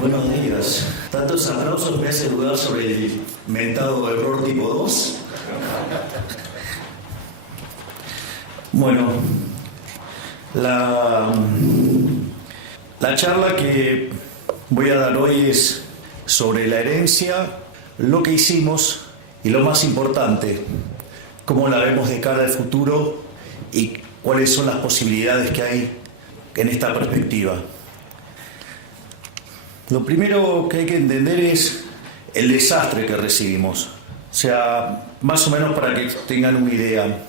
Buenos días. Tantos aplausos me hacen dudar sobre el mentado error tipo 2. Bueno, la charla que voy a dar hoy es sobre la herencia, lo que hicimos y lo más importante, cómo la vemos de cara al futuro y cuáles son las posibilidades que hay en esta perspectiva. Lo primero que hay que entender es el desastre que recibimos. O sea, más o menos para que tengan una idea.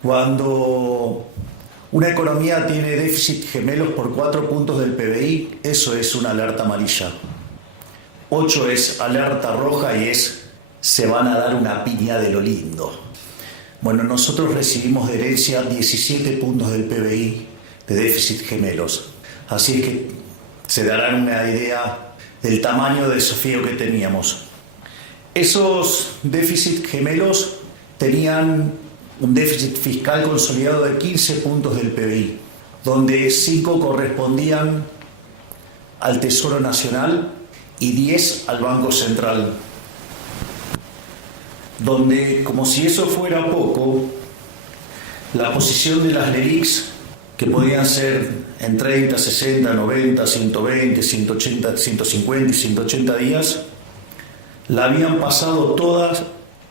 Cuando una economía tiene déficit gemelos por 4 puntos del PBI, eso es una alerta amarilla. 8 es alerta roja y se van a dar una piña de lo lindo. Bueno, nosotros recibimos de herencia 17 puntos del PBI de déficit gemelos. Así es que se darán una idea del tamaño del desafío que teníamos. Esos déficits gemelos tenían un déficit fiscal consolidado de 15 puntos del PBI, donde 5 correspondían al Tesoro Nacional y 10 al Banco Central. Donde, como si eso fuera poco, la posición de las LELIQs, que podían ser en 30, 60, 90, 120, 180, 150 y 180 días, la habían pasado todas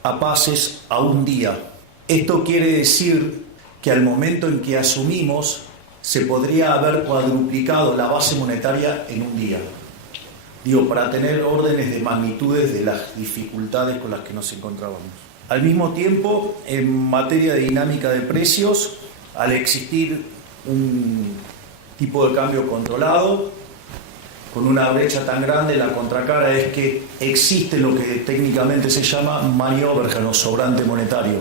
a pases a un día. Esto quiere decir que al momento en que asumimos, se podría haber cuadruplicado la base monetaria en un día. Digo, para tener órdenes de magnitudes de las dificultades con las que nos encontrábamos. Al mismo tiempo, en materia de dinámica de precios, al existir un tipo de cambio controlado, con una brecha tan grande, la contracara es que existe lo que técnicamente se llama money overhang o sobrante monetario.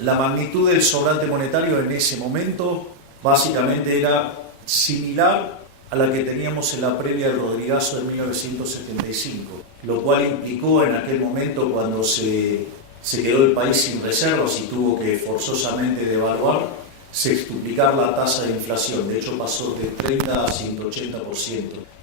La magnitud del sobrante monetario en ese momento básicamente era similar a la que teníamos en la previa del Rodrigazo de 1975, lo cual implicó en aquel momento, cuando se quedó el país sin reservas y tuvo que forzosamente devaluar, sextuplicar la tasa de inflación. De hecho, pasó de 30 a 180%.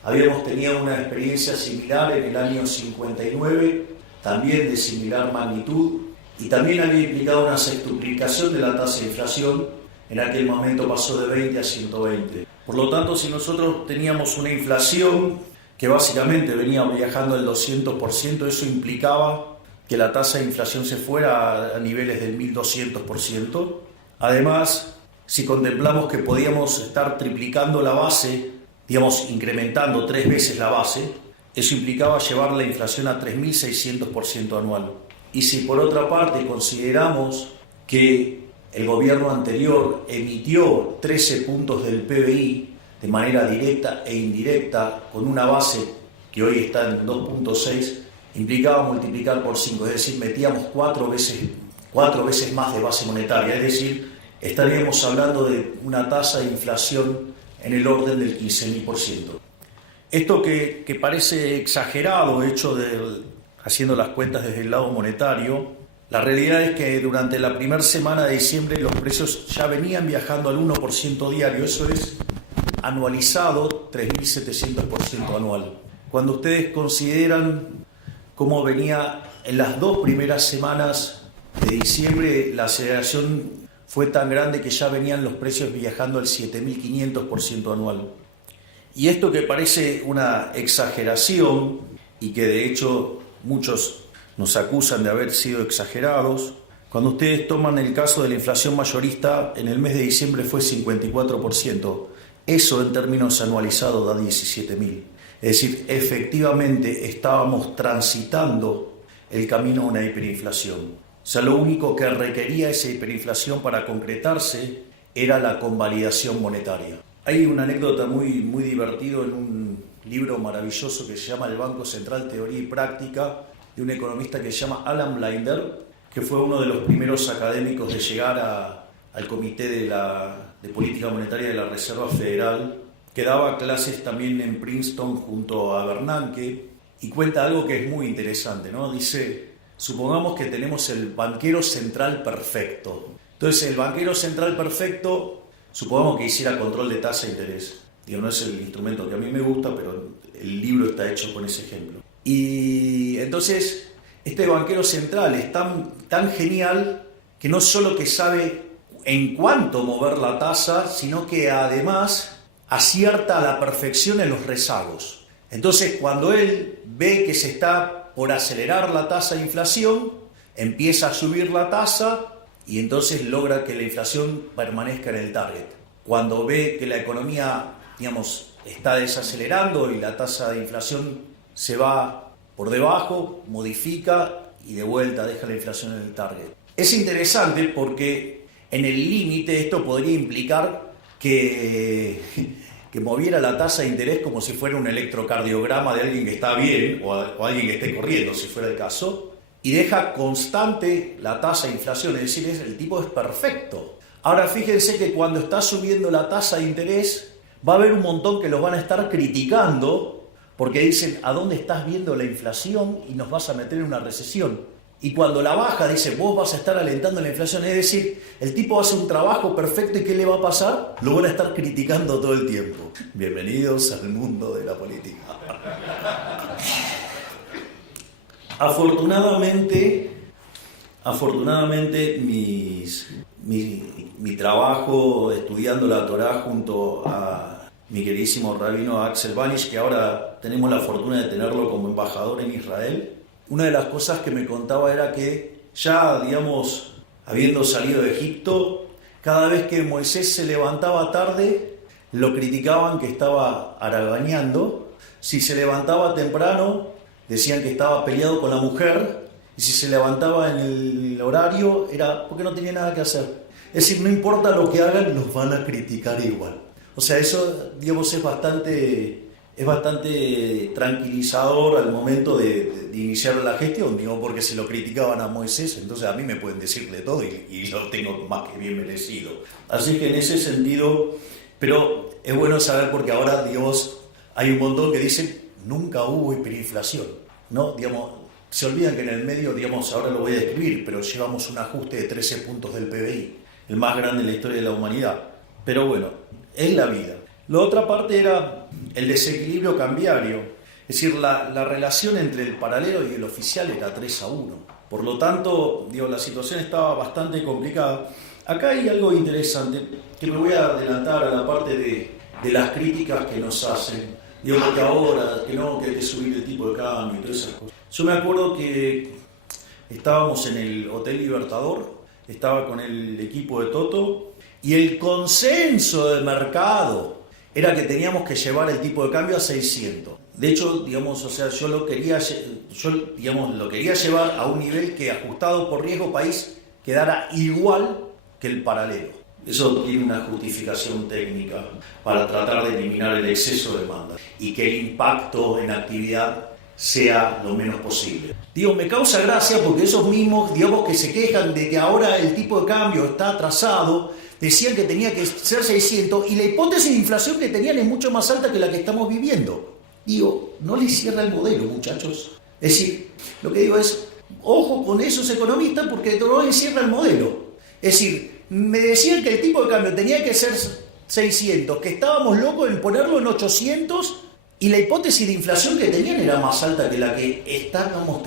Habíamos tenido una experiencia similar en el año 59, también de similar magnitud, y también había implicado una sextuplicación de la tasa de inflación. En aquel momento pasó de 20 a 120. Por lo tanto, si nosotros teníamos una inflación que básicamente venía viajando el 200%, eso implicaba que la tasa de inflación se fuera a niveles del 1200%. Además, si contemplamos que podíamos estar triplicando la base, digamos, incrementando 3 veces la base, eso implicaba llevar la inflación a 3.600% anual. Y si por otra parte consideramos que el gobierno anterior emitió 13 puntos del PBI de manera directa e indirecta con una base que hoy está en 2.6, implicaba multiplicar por 5, es decir, metíamos 4 veces más de base monetaria, es decir, estaríamos hablando de una tasa de inflación en el orden del 15.000%. Esto que parece exagerado, haciendo las cuentas desde el lado monetario, la realidad es que durante la primera semana de diciembre los precios ya venían viajando al 1% diario, eso es anualizado 3.700% anual. Cuando ustedes consideran cómo venía en las 2 primeras semanas de diciembre, la aceleración fue tan grande que ya venían los precios viajando al 7.500% anual. Y esto, que parece una exageración y que de hecho muchos nos acusan de haber sido exagerados, cuando ustedes toman el caso de la inflación mayorista, en el mes de diciembre fue 54%. Eso en términos anualizados da 17.000. Es decir, efectivamente estábamos transitando el camino a una hiperinflación. O sea, lo único que requería esa hiperinflación para concretarse era la convalidación monetaria. Hay una anécdota muy divertida en un libro maravilloso que se llama El Banco Central, Teoría y Práctica, de un economista que se llama Alan Blinder, que fue uno de los primeros académicos de llegar al Comité de Política Monetaria de la Reserva Federal, que daba clases también en Princeton junto a Bernanke, y cuenta algo que es muy interesante, ¿no? Dice: supongamos que tenemos el banquero central perfecto. Entonces, el banquero central perfecto, supongamos que hiciera control de tasa de interés. Digo, no es el instrumento que a mí me gusta, pero el libro está hecho con ese ejemplo. Y entonces, este banquero central es tan genial que no solo que sabe en cuánto mover la tasa, sino que además acierta a la perfección en los rezagos. Entonces, cuando él ve que se está por acelerar la tasa de inflación, empieza a subir la tasa y entonces logra que la inflación permanezca en el target. Cuando ve que la economía, digamos, está desacelerando y la tasa de inflación se va por debajo, modifica y de vuelta deja la inflación en el target. Es interesante porque en el límite esto podría implicar que moviera la tasa de interés como si fuera un electrocardiograma de alguien que está bien o alguien que esté corriendo, si fuera el caso, y deja constante la tasa de inflación, es decir, el tipo es perfecto. Ahora fíjense que cuando está subiendo la tasa de interés va a haber un montón que los van a estar criticando porque dicen, ¿a dónde estás viendo la inflación y nos vas a meter en una recesión? Y cuando la baja, dice, vos vas a estar alentando la inflación. Es decir, el tipo hace un trabajo perfecto y ¿qué le va a pasar? Lo van a estar criticando todo el tiempo. Bienvenidos al mundo de la política. Afortunadamente mi trabajo estudiando la Torá junto a mi queridísimo rabino Axel Banish, que ahora tenemos la fortuna de tenerlo como embajador en Israel, una de las cosas que me contaba era que ya, digamos, habiendo salido de Egipto, cada vez que Moisés se levantaba tarde, lo criticaban que estaba haraganeando. Si se levantaba temprano, decían que estaba peleado con la mujer. Y si se levantaba en el horario, era porque no tenía nada que hacer. Es decir, no importa lo que hagan, nos van a criticar igual. O sea, eso, digamos, es bastante tranquilizador al momento de iniciar la gestión, digo, porque si lo criticaban a Moisés, entonces a mí me pueden decirle todo y lo tengo más que bien merecido. Así que en ese sentido, pero es bueno saber porque ahora, digamos, hay un montón que dicen, nunca hubo hiperinflación, ¿no? Digamos, se olvidan que en el medio, digamos, ahora lo voy a describir, pero llevamos un ajuste de 13 puntos del PBI, el más grande en la historia de la humanidad. Pero bueno, es la vida. La otra parte era el desequilibrio cambiario, es decir, la relación entre el paralelo y el oficial era 3-1. Por lo tanto, digo, la situación estaba bastante complicada. Acá hay algo interesante, que me voy a adelantar a la parte de las críticas que nos hacen. Digo, porque ahora, que no, que hay que subir el tipo de cambio y todas esas cosas. Yo me acuerdo que estábamos en el Hotel Libertador, estaba con el equipo de Toto, y el consenso de mercado era que teníamos que llevar el tipo de cambio a 600. De hecho, digamos, o sea, yo lo quería llevar a un nivel que, ajustado por riesgo país, quedara igual que el paralelo. Eso tiene una justificación técnica para tratar de eliminar el exceso de demanda y que el impacto en actividad sea lo menos posible. Digo, me causa gracia porque esos mismos, digamos, que se quejan de que ahora el tipo de cambio está atrasado, decían que tenía que ser 600 y la hipótesis de inflación que tenían es mucho más alta que la que estamos viviendo. Digo, no les cierra el modelo, muchachos. Es decir, lo que digo es, ojo con esos economistas porque no les cierra el modelo. Es decir, me decían que el tipo de cambio tenía que ser 600, que estábamos locos en ponerlo en 800 y la hipótesis de inflación que tenían era más alta que la que estamos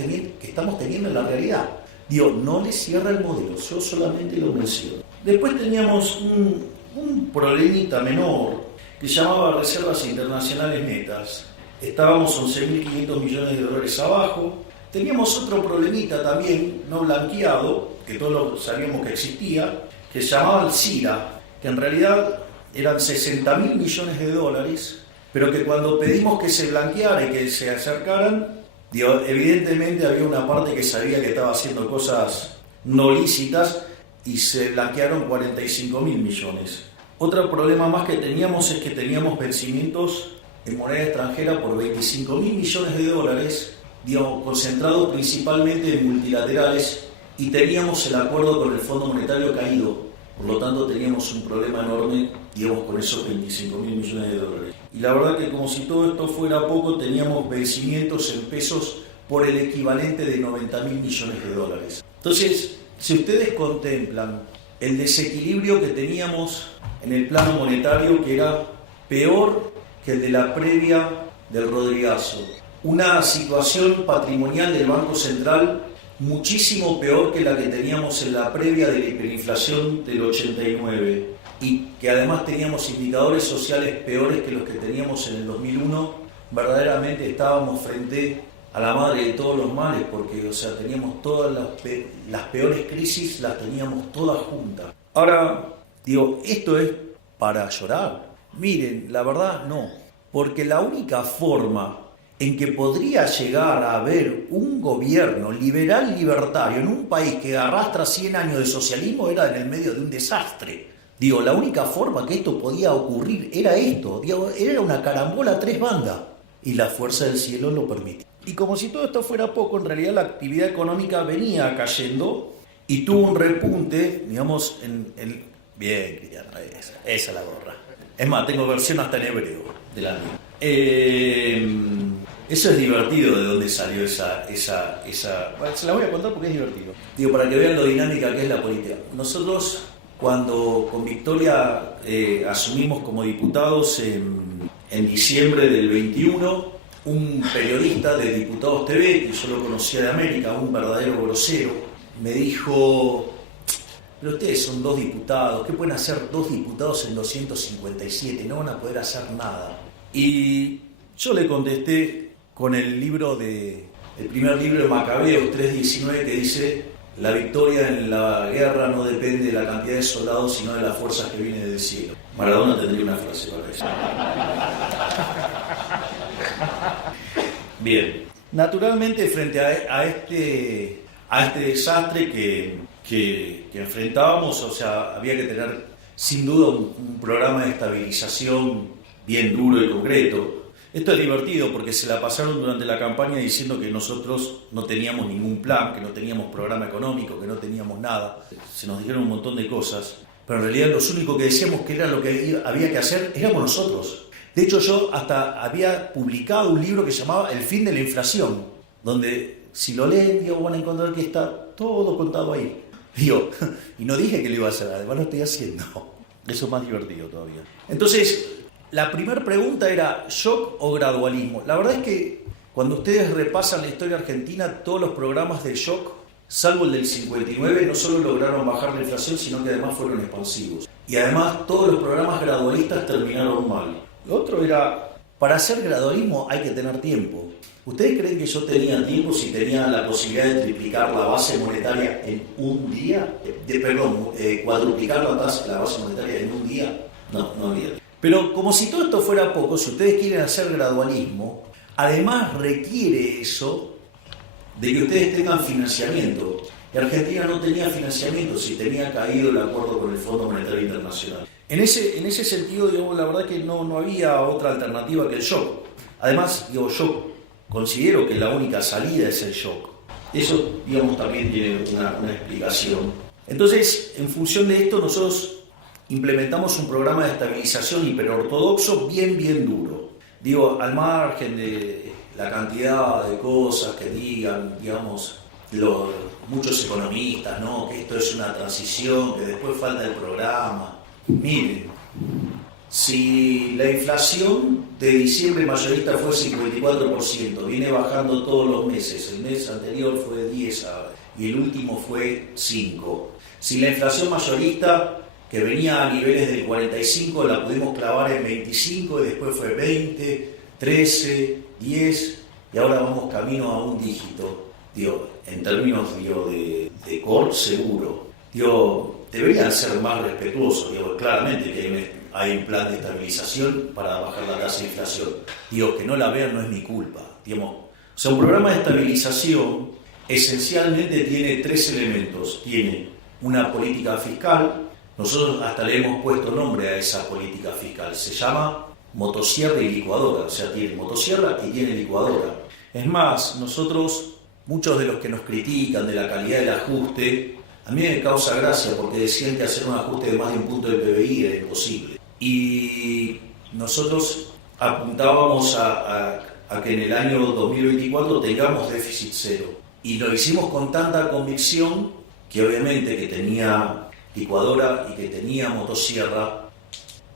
teniendo en la realidad. Digo, no les cierra el modelo, yo solamente lo menciono. Después teníamos un problemita menor que se llamaba reservas internacionales netas. Estábamos 11.500 millones de dólares abajo. Teníamos otro problemita también, no blanqueado, que todos sabíamos que existía, que se llamaba el CIRA, que en realidad eran 60.000 millones de dólares, pero que cuando pedimos que se blanqueara y que se acercaran, evidentemente había una parte que sabía que estaba haciendo cosas no lícitas y se blanquearon 45.000 millones. Otro problema más que teníamos es que teníamos vencimientos en moneda extranjera por 25.000 millones de dólares, concentrados principalmente en multilaterales, y teníamos el acuerdo con el Fondo Monetario caído. Por lo tanto, teníamos un problema enorme, con esos 25.000 millones de dólares. Y la verdad que como si todo esto fuera poco, teníamos vencimientos en pesos por el equivalente de 90.000 millones de dólares. Entonces, si ustedes contemplan el desequilibrio que teníamos en el plano monetario, que era peor que el de la previa del Rodrigazo. Una situación patrimonial del Banco Central muchísimo peor que la que teníamos en la previa de la hiperinflación del 89 y que además teníamos indicadores sociales peores que los que teníamos en el 2001. Verdaderamente estábamos frente a la madre de todos los males, porque teníamos todas las peores crisis, las teníamos todas juntas. Ahora, esto es para llorar. Miren, la verdad no, porque la única forma en que podría llegar a haber un gobierno liberal libertario en un país que arrastra 100 años de socialismo era en el medio de un desastre. La única forma que esto podía ocurrir era esto, era una carambola a 3 bandas, y la fuerza del cielo lo permitía. Y como si todo esto fuera poco, en realidad la actividad económica venía cayendo y tuvo un repunte, digamos, en... Bien, Cristiano, esa es la gorra. Es más, tengo versión hasta en hebreo del año. Eso es divertido, de dónde salió esa... Bueno, se la voy a contar porque es divertido. Para que vean lo dinámica que es la política. Nosotros, cuando con Victoria asumimos como diputados en diciembre del 21, un periodista de Diputados TV, que yo lo conocía de América, un verdadero grosero, me dijo: pero ustedes son 2 diputados, ¿qué pueden hacer 2 diputados en 257? No van a poder hacer nada. Y yo le contesté con el primer libro de Macabeos 3:19, que dice: la victoria en la guerra no depende de la cantidad de soldados, sino de las fuerzas que vienen del cielo. Maradona tendría una frase para eso. Bien, naturalmente frente a este desastre que enfrentábamos, había que tener sin duda un programa de estabilización bien duro y concreto. Esto es divertido porque se la pasaron durante la campaña diciendo que nosotros no teníamos ningún plan, que no teníamos programa económico, que no teníamos nada. Se nos dijeron un montón de cosas, pero en realidad los únicos que decíamos que era lo que había que hacer éramos nosotros. De hecho, yo hasta había publicado un libro que se llamaba El fin de la inflación, donde si lo leen, van a encontrar que está todo contado ahí. Y no dije que lo iba a hacer, además lo estoy haciendo. Eso es más divertido todavía. Entonces, la primera pregunta era: ¿shock o gradualismo? La verdad es que cuando ustedes repasan la historia argentina, todos los programas de shock, salvo el del 59, no solo lograron bajar la inflación, sino que además fueron expansivos. Y además todos los programas gradualistas terminaron mal. Lo otro era: para hacer gradualismo hay que tener tiempo. ¿Ustedes creen que yo tenía tiempo si tenía la posibilidad de triplicar la base monetaria en un día? Cuadruplicar la base monetaria en un día. No había. Pero como si todo esto fuera poco, si ustedes quieren hacer gradualismo, además requiere eso de que ustedes tengan financiamiento. Y Argentina no tenía financiamiento si tenía caído el acuerdo con el Fondo Monetario Internacional. En ese sentido, la verdad que no había otra alternativa que el shock. Además, yo considero que la única salida es el shock. Eso, también tiene una explicación. Entonces, en función de esto, nosotros implementamos un programa de estabilización hiperortodoxo bien duro. Al margen de la cantidad de cosas que digan, muchos economistas, ¿no? Que esto es una transición, que después falta el programa. Miren, si la inflación de diciembre mayorista fue 54%, viene bajando todos los meses, el mes anterior fue 10 y el último fue 5. Si la inflación mayorista, que venía a niveles del 45, la pudimos clavar en 25 y después fue 20, 13, 10 y ahora vamos camino a un dígito. En términos de core seguro. Deberían ser más respetuosos. Claramente que hay un plan de estabilización para bajar la tasa de inflación. Que no la vean no es mi culpa. Un programa de estabilización esencialmente tiene 3 elementos. Tiene una política fiscal. Nosotros hasta le hemos puesto nombre a esa política fiscal. Se llama motosierra y licuadora. Tiene motosierra y tiene licuadora. Es más, muchos de los que nos critican de la calidad del ajuste, a mí me causa gracia porque decían que hacer un ajuste de más de un punto del PBI era imposible. Y nosotros apuntábamos a que en el año 2024 tengamos déficit cero. Y lo hicimos con tanta convicción que obviamente que tenía licuadora y que tenía motosierra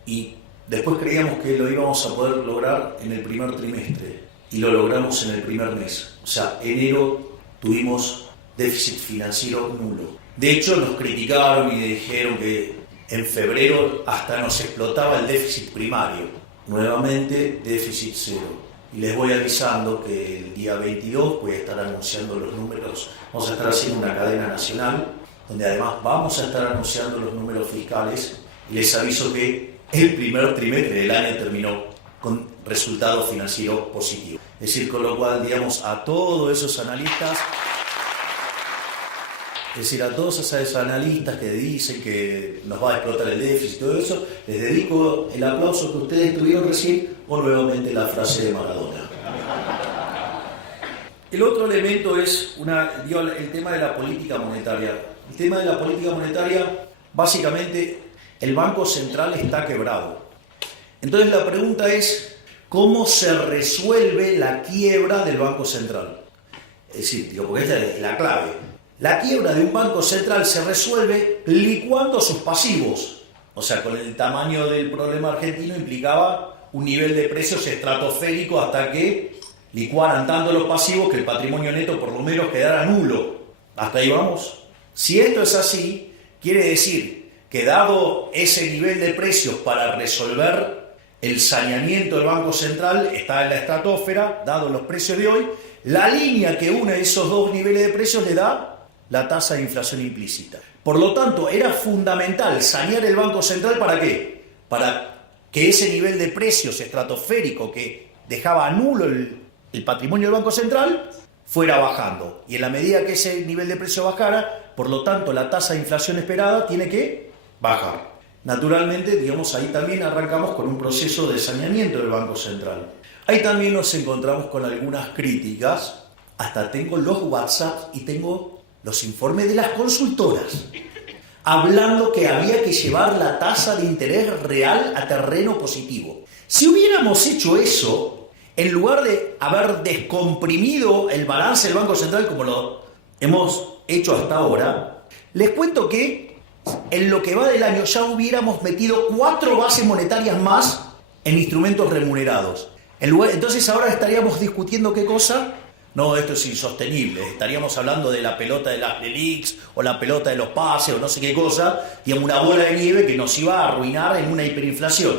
y Después creíamos que lo íbamos a poder lograr en el primer trimestre y lo logramos en el primer mes. O sea, enero tuvimos déficit financiero nulo. De hecho, nos criticaron y dijeron que en febrero hasta nos explotaba el déficit primario. Nuevamente, déficit cero. Y les voy avisando que el día 22 voy a estar anunciando los números. Vamos a estar haciendo una cadena nacional, donde además vamos a estar anunciando los números fiscales. Y les aviso que el primer trimestre del año terminó con resultado financiero positivo. Es decir, con lo cual, digamos, a todos esos analistas... Es decir, a todos esos analistas que dicen que nos va a explotar el déficit y todo eso, les dedico el aplauso que ustedes tuvieron recién o nuevamente la frase de Maradona. El otro elemento es el tema de la política monetaria. El tema de la política monetaria, básicamente, el Banco Central está quebrado. Entonces la pregunta es, ¿cómo se resuelve la quiebra del Banco Central? Es decir, porque esta es la clave. La quiebra de un banco central se resuelve licuando sus pasivos. O sea, con el tamaño del problema argentino implicaba un nivel de precios estratosférico hasta que licuaran tanto los pasivos que el patrimonio neto por lo menos quedara nulo. ¿Hasta ahí vamos? Si esto es así, quiere decir que dado ese nivel de precios para resolver el saneamiento del Banco Central está en la estratosfera, dado los precios de hoy, la línea que une esos dos niveles de precios le da la tasa de inflación implícita. Por lo tanto, era fundamental sanear el Banco Central, ¿para qué? Para que ese nivel de precios estratosférico que dejaba nulo el patrimonio del Banco Central fuera bajando. Y en la medida que ese nivel de precio bajara, por lo tanto, la tasa de inflación esperada tiene que bajar. Naturalmente, digamos, ahí también arrancamos con un proceso de saneamiento del Banco Central. Ahí también nos encontramos con algunas críticas. Hasta tengo los WhatsApp y tengo los informes de las consultoras, hablando que había que llevar la tasa de interés real a terreno positivo. Si hubiéramos hecho eso, en lugar de haber descomprimido el balance del Banco Central como lo hemos hecho hasta ahora, les cuento que en lo que va del año ya hubiéramos metido 4 bases monetarias más en instrumentos remunerados. Entonces ahora estaríamos discutiendo qué cosa. No, esto es insostenible. Estaríamos hablando de la pelota de las LELIQs o la pelota de los pases o no sé qué cosa, digamos, una bola de nieve que nos iba a arruinar en una hiperinflación.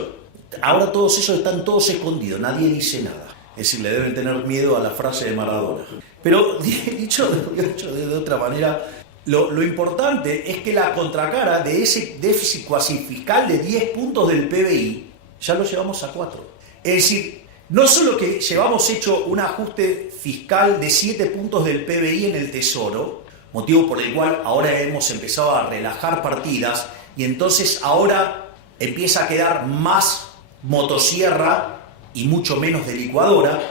Ahora todos esos están todos escondidos, nadie dice nada. Es decir, le deben tener miedo a la frase de Maradona. Pero dicho de otra manera, lo importante es que la contracara de ese déficit cuasi fiscal de 10 puntos del PBI ya lo llevamos a 4. Es decir, no solo que llevamos hecho un ajuste fiscal de 7 puntos del PBI en el Tesoro, motivo por el cual ahora hemos empezado a relajar partidas y entonces ahora empieza a quedar más motosierra y mucho menos de licuadora,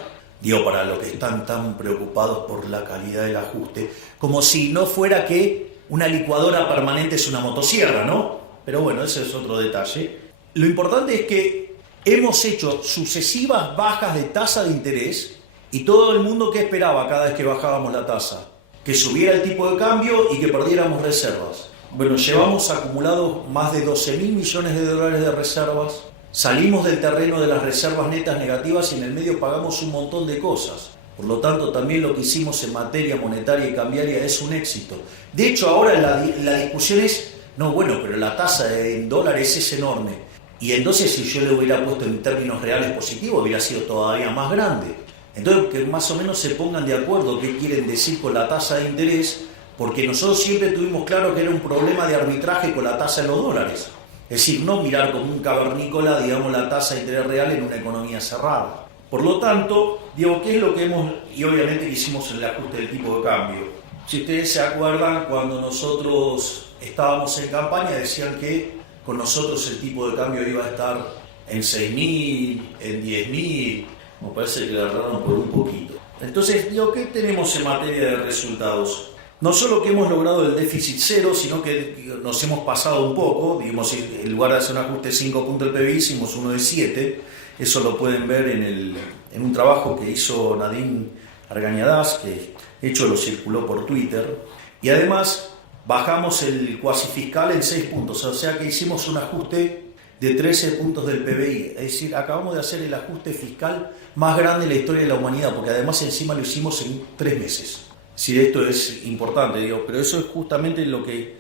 digo, para los que están tan preocupados por la calidad del ajuste, como si no fuera que una licuadora permanente es una motosierra, ¿no? Pero bueno, ese es otro detalle. Lo importante es que hemos hecho sucesivas bajas de tasa de interés y todo el mundo que esperaba cada vez que bajábamos la tasa, que subiera el tipo de cambio y que perdiéramos reservas. Bueno, llevamos acumulados más de 12.000 millones de dólares de reservas, salimos del terreno de las reservas netas negativas y en el medio pagamos un montón de cosas. Por lo tanto, también lo que hicimos en materia monetaria y cambiaria es un éxito. De hecho, ahora la discusión es, no, bueno, pero la tasa en dólares es enorme. Y entonces si yo le hubiera puesto en términos reales positivos, hubiera sido todavía más grande. Entonces que más o menos se pongan de acuerdo qué quieren decir con la tasa de interés, porque nosotros siempre tuvimos claro que era un problema de arbitraje con la tasa en los dólares. Es decir, no mirar como un cavernícola, digamos, la tasa de interés real en una economía cerrada. Por lo tanto, digo, ¿qué es lo que hemos, y obviamente que hicimos el ajuste del tipo de cambio? Si ustedes se acuerdan, cuando nosotros estábamos en campaña decían que con nosotros el tipo de cambio iba a estar en 6.000, en 10.000, me parece que le agarraron por un poquito. Entonces, digo, ¿qué tenemos en materia de resultados? No solo que hemos logrado el déficit cero, sino que nos hemos pasado un poco, digamos, en lugar de hacer un ajuste de 5 puntos del PBI, hicimos uno de 7, eso lo pueden ver en un trabajo que hizo Nadine Argañadás, que de hecho lo circuló por Twitter, y además bajamos el cuasi fiscal en 6 puntos, o sea que hicimos un ajuste de 13 puntos del PBI. Es decir, acabamos de hacer el ajuste fiscal más grande en la historia de la humanidad, porque además encima lo hicimos en 3 meses. Si esto es importante, digo, pero eso es justamente lo que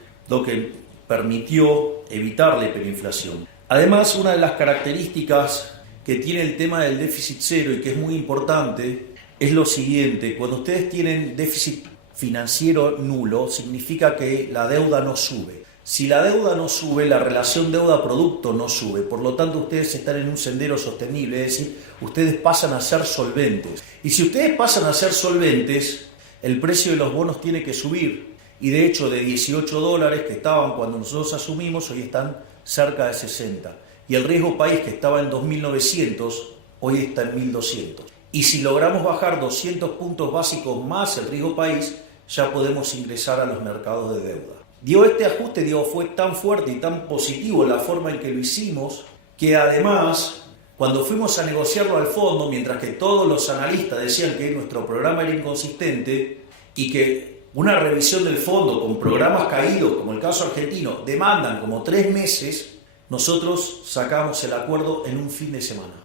permitió evitar la hiperinflación. Además, una de las características que tiene el tema del déficit cero y que es muy importante es lo siguiente: cuando ustedes tienen déficit financiero nulo, significa que la deuda no sube. Si la deuda no sube, la relación deuda-producto no sube. Por lo tanto, ustedes están en un sendero sostenible, es decir, ustedes pasan a ser solventes. Y si ustedes pasan a ser solventes, el precio de los bonos tiene que subir. Y de hecho, de $18 que estaban cuando nosotros asumimos, hoy están cerca de 60. Y el riesgo país, que estaba en 2.900, hoy está en 1.200. Y si logramos bajar 200 puntos básicos más el riesgo país, ya podemos ingresar a los mercados de deuda. Este ajuste fue tan fuerte y tan positivo la forma en que lo hicimos, que además, cuando fuimos a negociarlo al fondo, mientras que todos los analistas decían que nuestro programa era inconsistente y que una revisión del fondo con programas caídos, como el caso argentino, demandan como 3 meses, nosotros sacamos el acuerdo en un fin de semana.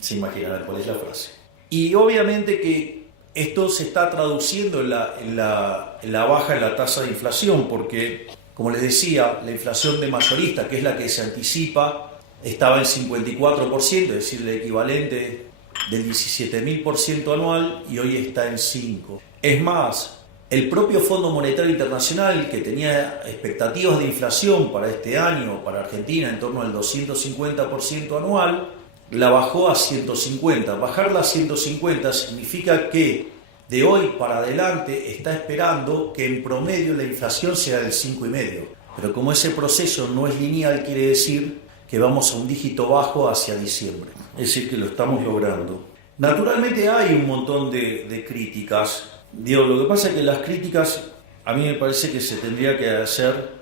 Se imaginarán cuál es la frase. Y obviamente que esto se está traduciendo en la baja en la tasa de inflación, porque, como les decía, la inflación de mayorista, que es la que se anticipa, estaba en 54%, es decir, el equivalente del 17.000% anual, y hoy está en 5%. Es más, el propio Fondo Monetario Internacional, que tenía expectativas de inflación para este año, para Argentina, en torno al 250% anual, la bajó a 150. Bajarla a 150 significa que de hoy para adelante está esperando que en promedio la inflación sea del 5,5. Pero como ese proceso no es lineal, quiere decir que vamos a un dígito bajo hacia diciembre. Es decir, que lo estamos logrando. Naturalmente hay un montón de críticas. Lo que pasa es que las críticas a mí me parece que se tendría que hacer,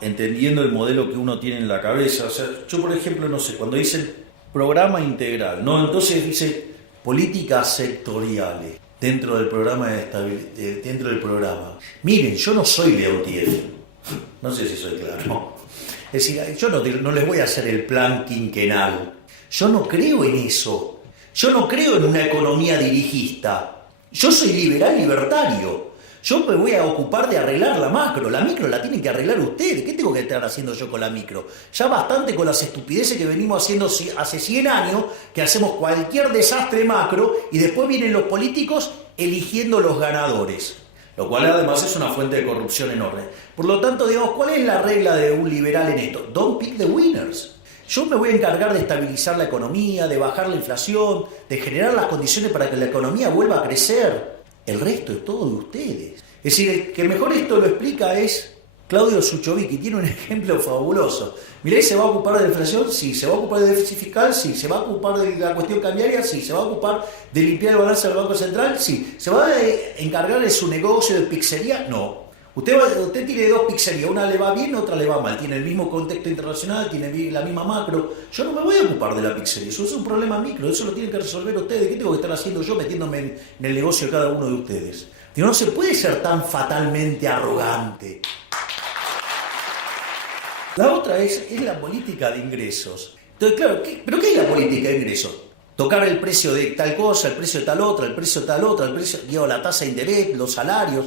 entendiendo el modelo que uno tiene en la cabeza. O sea, yo por ejemplo, no sé, cuando dicen programa integral, ¿no? Entonces dice políticas sectoriales dentro del programa dentro del programa. Miren, yo no soy Leontiev, no sé si soy claro. Es decir, yo no les voy a hacer el plan quinquenal. Yo no creo en eso. Yo no creo en una economía dirigista. Yo soy liberal libertario. Yo me voy a ocupar de arreglar la macro. La micro la tienen que arreglar ustedes. ¿Qué tengo que estar haciendo yo con la micro? Ya bastante con las estupideces que venimos haciendo hace 100 años, que hacemos cualquier desastre macro y después vienen los políticos eligiendo los ganadores. Lo cual además es una fuente de corrupción enorme. Por lo tanto, ¿cuál es la regla de un liberal en esto? Don't pick the winners. Yo me voy a encargar de estabilizar la economía, de bajar la inflación, de generar las condiciones para que la economía vuelva a crecer. El resto es todo de ustedes. Es decir, el que mejor esto lo explica es Claudio Suchovicki, tiene un ejemplo fabuloso. Milei se va a ocupar de la inflación, sí. Se va a ocupar del déficit fiscal, sí. Se va a ocupar de la cuestión cambiaria, sí. Se va a ocupar de limpiar el balance del Banco Central, sí. ¿Se va a encargar de su negocio de pizzería? No. Usted tiene 2 pizzerías, una le va bien, otra le va mal. Tiene el mismo contexto internacional, tiene la misma macro. Yo no me voy a ocupar de la pizzería, eso es un problema micro, eso lo tienen que resolver ustedes. ¿Qué tengo que estar haciendo yo metiéndome en el negocio de cada uno de ustedes? No se puede ser tan fatalmente arrogante. La otra es la política de ingresos. Entonces, claro, ¿pero qué es la política de ingresos? Tocar el precio de tal cosa, el precio de tal otra, el precio de tal otra, el precio, la tasa de interés, los salarios.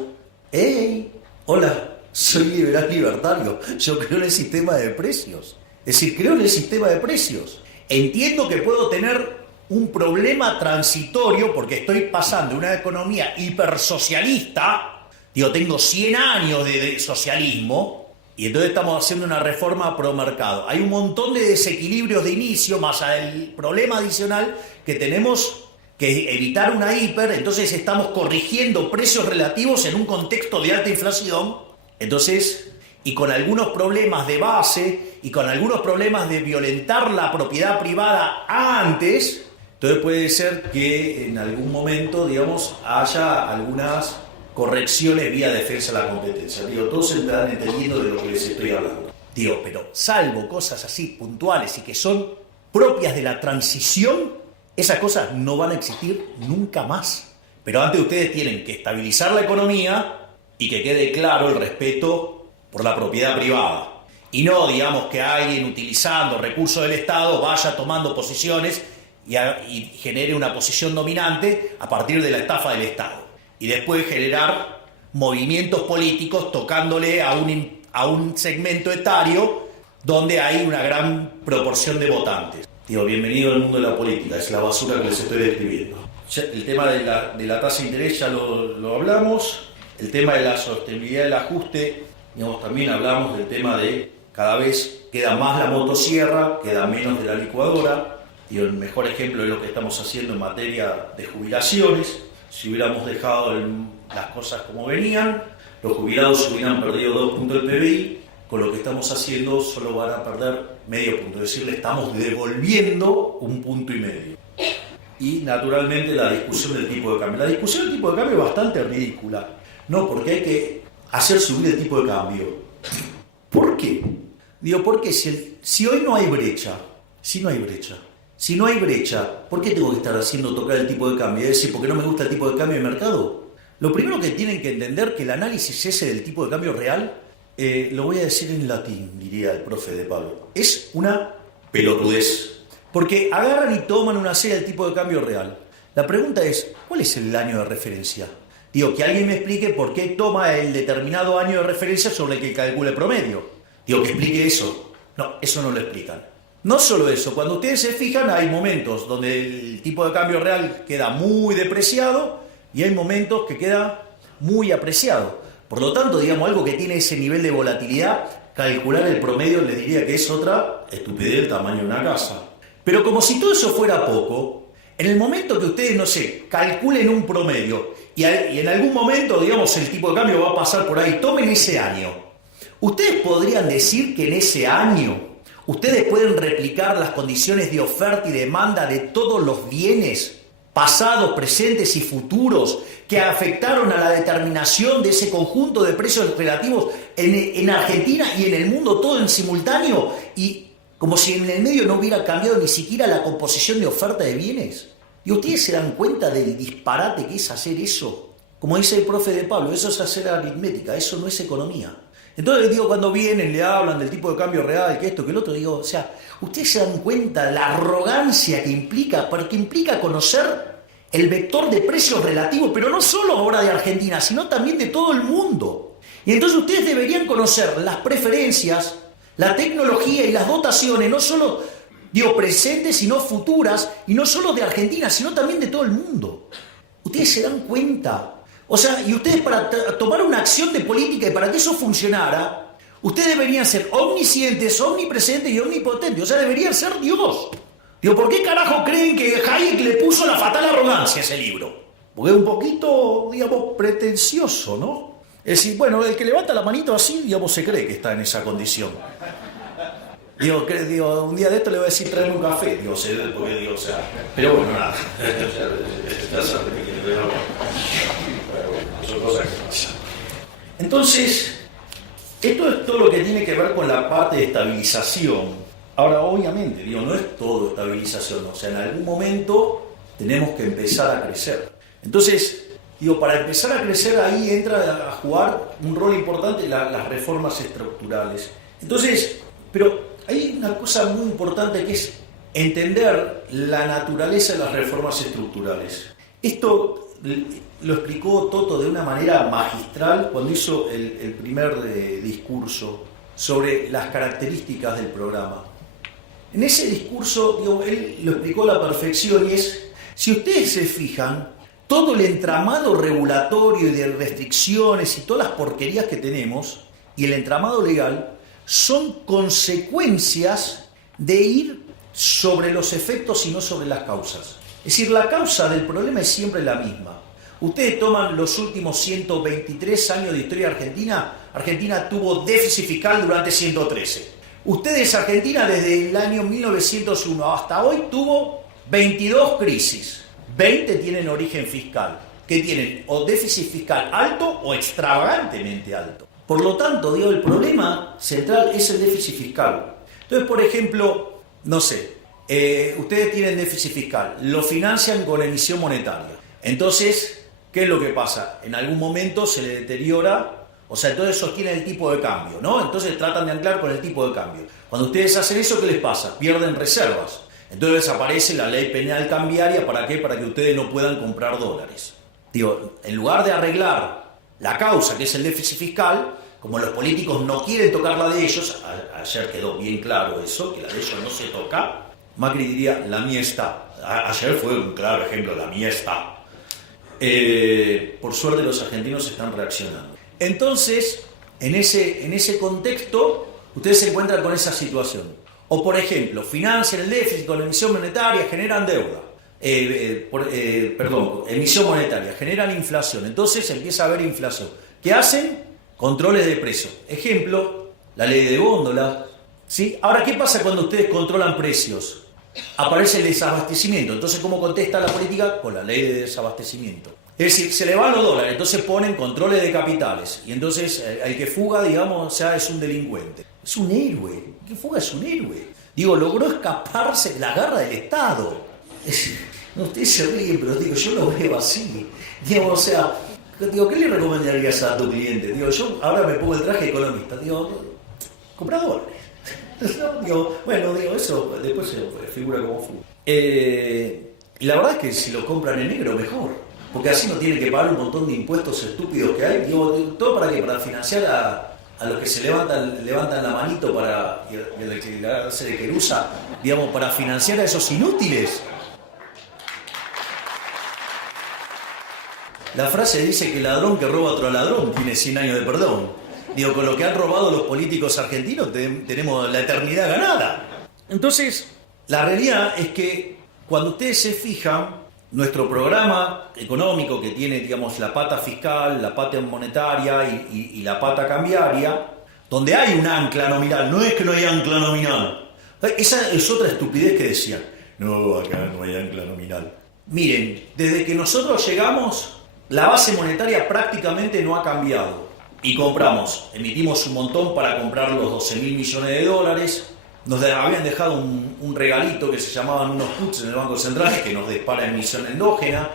¡Ey! Hola, soy liberal libertario. Yo creo en el sistema de precios. Es decir, creo en el sistema de precios. Entiendo que puedo tener un problema transitorio porque estoy pasando de una economía hipersocialista. Tengo 100 años de socialismo. Y entonces estamos haciendo una reforma pro mercado. Hay un montón de desequilibrios de inicio, más el problema adicional que tenemos que evitar una hiper. Entonces estamos corrigiendo precios relativos en un contexto de alta inflación. Entonces, y con algunos problemas de base y con algunos problemas de violentar la propiedad privada antes, entonces puede ser que en algún momento, haya algunas correcciones vía defensa de la competencia. Todos se están entendiendo de lo que les estoy hablando. Pero salvo cosas así puntuales y que son propias de la transición, esas cosas no van a existir nunca más. Pero antes ustedes tienen que estabilizar la economía y que quede claro el respeto por la propiedad privada. y no, digamos, que alguien utilizando recursos del Estado vaya tomando posiciones y genere una posición dominante a partir de la estafa del Estado. Y después generar movimientos políticos tocándole a un segmento etario donde hay una gran proporción de votantes. Digo, bienvenido al mundo de la política, es la basura que les estoy describiendo. El tema de la tasa de interés ya lo hablamos, el tema de la sostenibilidad del ajuste, digamos, también hablamos del tema de cada vez queda más la motosierra, queda menos de la licuadora. Digo, el mejor ejemplo es lo que estamos haciendo en materia de jubilaciones. Si hubiéramos dejado las cosas como venían, los jubilados hubieran perdido 2 puntos del PBI, con lo que estamos haciendo solo van a perder medio punto, es decir, le estamos devolviendo 1,5 puntos. Y naturalmente la discusión del tipo de cambio. La discusión del tipo de cambio es bastante ridícula, no, porque hay que hacer subir el tipo de cambio. ¿Por qué? Digo, porque si hoy no hay brecha, si no hay brecha, ¿por qué tengo que estar haciendo tocar el tipo de cambio? Es decir, ¿por qué no me gusta el tipo de cambio de mercado? Lo primero que tienen que entender que el análisis ese del tipo de cambio real, lo voy a decir en latín, diría el profe de Pablo, es una pelotudez. Porque agarran y toman una serie del tipo de cambio real. La pregunta es, ¿cuál es el año de referencia? Digo, que alguien me explique por qué toma el determinado año de referencia sobre el que calcula el promedio. Digo, que explique eso. No, eso no lo explican. No solo eso, cuando ustedes se fijan hay momentos donde el tipo de cambio real queda muy depreciado y hay momentos que queda muy apreciado. Por lo tanto, digamos, algo que tiene ese nivel de volatilidad, calcular el promedio les diría que es otra estupidez del tamaño de una casa. Pero como si todo eso fuera poco, en el momento que ustedes, no sé, calculen un promedio y en algún momento, digamos, el tipo de cambio va a pasar por ahí, tomen ese año. Ustedes podrían decir que en ese año ustedes pueden replicar las condiciones de oferta y demanda de todos los bienes pasados, presentes y futuros que afectaron a la determinación de ese conjunto de precios relativos en Argentina y en el mundo todo en simultáneo, y como si en el medio no hubiera cambiado ni siquiera la composición de oferta de bienes. ¿Y ustedes se dan cuenta del disparate que es hacer eso? Como dice el profe de Pablo, eso es hacer aritmética, eso no es economía. Entonces digo, cuando vienen, le hablan del tipo de cambio real, que esto, que el otro, digo, o sea, ustedes se dan cuenta de la arrogancia que implica, porque implica conocer el vector de precios relativos, pero no solo ahora de Argentina, sino también de todo el mundo. Y entonces ustedes deberían conocer las preferencias, la tecnología y las dotaciones, no solo, digo, presentes, sino futuras, y no solo de Argentina, sino también de todo el mundo. Ustedes se dan cuenta. O sea, y ustedes para tomar una acción de política y para que eso funcionara, ustedes deberían ser omniscientes, omnipresentes y omnipotentes. O sea, deberían ser Dios. Digo, ¿por qué carajo creen que Hayek le puso la fatal arrogancia a ese libro? Porque es un poquito, digamos, pretencioso, ¿no? Es decir, bueno, el que levanta la manito así, digamos, se cree que está en esa condición. Digo, un día de esto le voy a decir, tráeme un café. Digo, porque digo, o sea, pero bueno, nada. Son cosas que pasan. Entonces, esto es todo lo que tiene que ver con la parte de estabilización. Ahora, obviamente, digo, no es todo estabilización. O sea, en algún momento tenemos que empezar a crecer. Entonces, digo, para empezar a crecer ahí entra a jugar un rol importante las reformas estructurales. Entonces, pero hay una cosa muy importante que es entender la naturaleza de las reformas estructurales. Esto lo explicó Toto de una manera magistral cuando hizo el primer discurso sobre las características del programa. En ese discurso, digo, él lo explicó a la perfección y es, si ustedes se fijan, todo el entramado regulatorio y de restricciones y todas las porquerías que tenemos y el entramado legal son consecuencias de ir sobre los efectos y no sobre las causas. Es decir, la causa del problema es siempre la misma. Ustedes toman los últimos 123 años de historia argentina, Argentina tuvo déficit fiscal durante 113. Ustedes, Argentina, desde el año 1901 hasta hoy tuvo 22 crisis. 20 tienen origen fiscal, que tienen o déficit fiscal alto o extravagantemente alto. Por lo tanto, digo, el problema central es el déficit fiscal. Entonces, por ejemplo, no sé, ustedes tienen déficit fiscal, lo financian con emisión monetaria. Entonces, ¿qué es lo que pasa? En algún momento se le deteriora, O sea, entonces sostienen el tipo de cambio, ¿no? Entonces tratan de anclar con el tipo de cambio. Cuando ustedes hacen eso, ¿qué les pasa? Pierden reservas. Entonces aparece la ley penal cambiaria, ¿para qué? Para que ustedes no puedan comprar dólares. Digo, en lugar de arreglar la causa, que es el déficit fiscal, como los políticos no quieren tocar la de ellos, ayer quedó bien claro eso, que la de ellos no se toca, Macri diría, la mía está. Ayer fue un claro ejemplo, la mía está. Por suerte los argentinos están reaccionando. Entonces, en ese contexto, ustedes se encuentran con esa situación. O por ejemplo, financian el déficit con emisión monetaria, generan deuda. Emisión monetaria, generan inflación. Entonces empieza a haber inflación. ¿Qué hacen? Controles de precios. Ejemplo, la ley de góndola. ¿Sí? Ahora, ¿qué pasa cuando ustedes controlan precios? Aparece el desabastecimiento. Entonces, ¿cómo contesta la política? Con la ley de desabastecimiento. Es decir, se le van los dólares, entonces ponen controles de capitales. Y entonces el que fuga, digamos, ya es un delincuente. Es un héroe. El que fuga es un héroe. Digo, logró escaparse de la garra del Estado. No, ustedes se ríen, pero digo, yo lo veo así. Digo, o sea, digo, ¿qué le recomendarías a tu cliente? Digo, yo ahora me pongo el traje de economista. Digo, compra dólares. Digo, bueno, digo, eso después se figura como fuga. Y la verdad es que si lo compran en negro, mejor. Porque así no tienen que pagar un montón de impuestos estúpidos que hay. Digo, ¿todo para qué? Para financiar a los que se levantan la manito para y el que hace de querusa, digamos, para financiar a esos inútiles. La frase dice que el ladrón que roba a otro ladrón tiene 100 años de perdón. Digo, con lo que han robado los políticos argentinos tenemos la eternidad ganada. Entonces, la realidad es que cuando ustedes se fijan, nuestro programa económico que tiene, digamos, la pata fiscal, la pata monetaria y la pata cambiaria, donde hay un ancla nominal, no es que no hay ancla nominal. Esa es otra estupidez que decían. No, acá no hay ancla nominal. Miren, desde que nosotros llegamos, la base monetaria prácticamente no ha cambiado. Y emitimos un montón para comprar los 12.000 millones de dólares. Nos habían dejado un regalito que se llamaban unos puts en el Banco Central que nos dispara emisión endógena.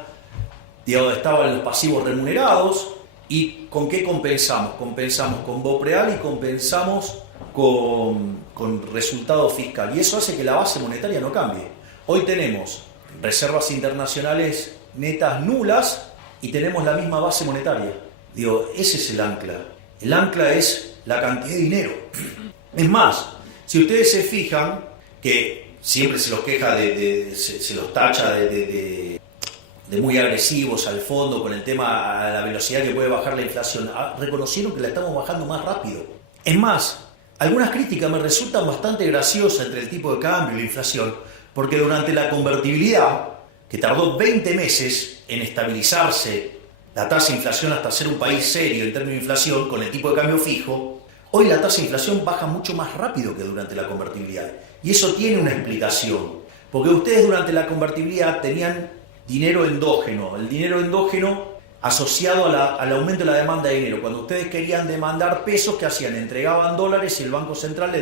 Estaban los pasivos remunerados. ¿Y con qué compensamos? Compensamos con BOPREAL y compensamos con resultado fiscal. Y eso hace que la base monetaria no cambie. Hoy tenemos reservas internacionales netas nulas y tenemos la misma base monetaria. Ese es el ancla. El ancla es la cantidad de dinero. Es más, si ustedes se fijan, que siempre se los queja, se los tacha de muy agresivos al fondo con el tema de la velocidad que puede bajar la inflación, reconocieron que la estamos bajando más rápido. Es más, algunas críticas me resultan bastante graciosas entre el tipo de cambio y la inflación, porque durante la convertibilidad, que tardó 20 meses en estabilizarse la tasa de inflación hasta ser un país serio en términos de inflación con el tipo de cambio fijo, hoy la tasa de inflación baja mucho más rápido que durante la convertibilidad. Y eso tiene una explicación. Porque ustedes durante la convertibilidad tenían dinero endógeno. El dinero endógeno asociado al aumento de la demanda de dinero. Cuando ustedes querían demandar pesos, ¿qué hacían? Entregaban dólares y el Banco Central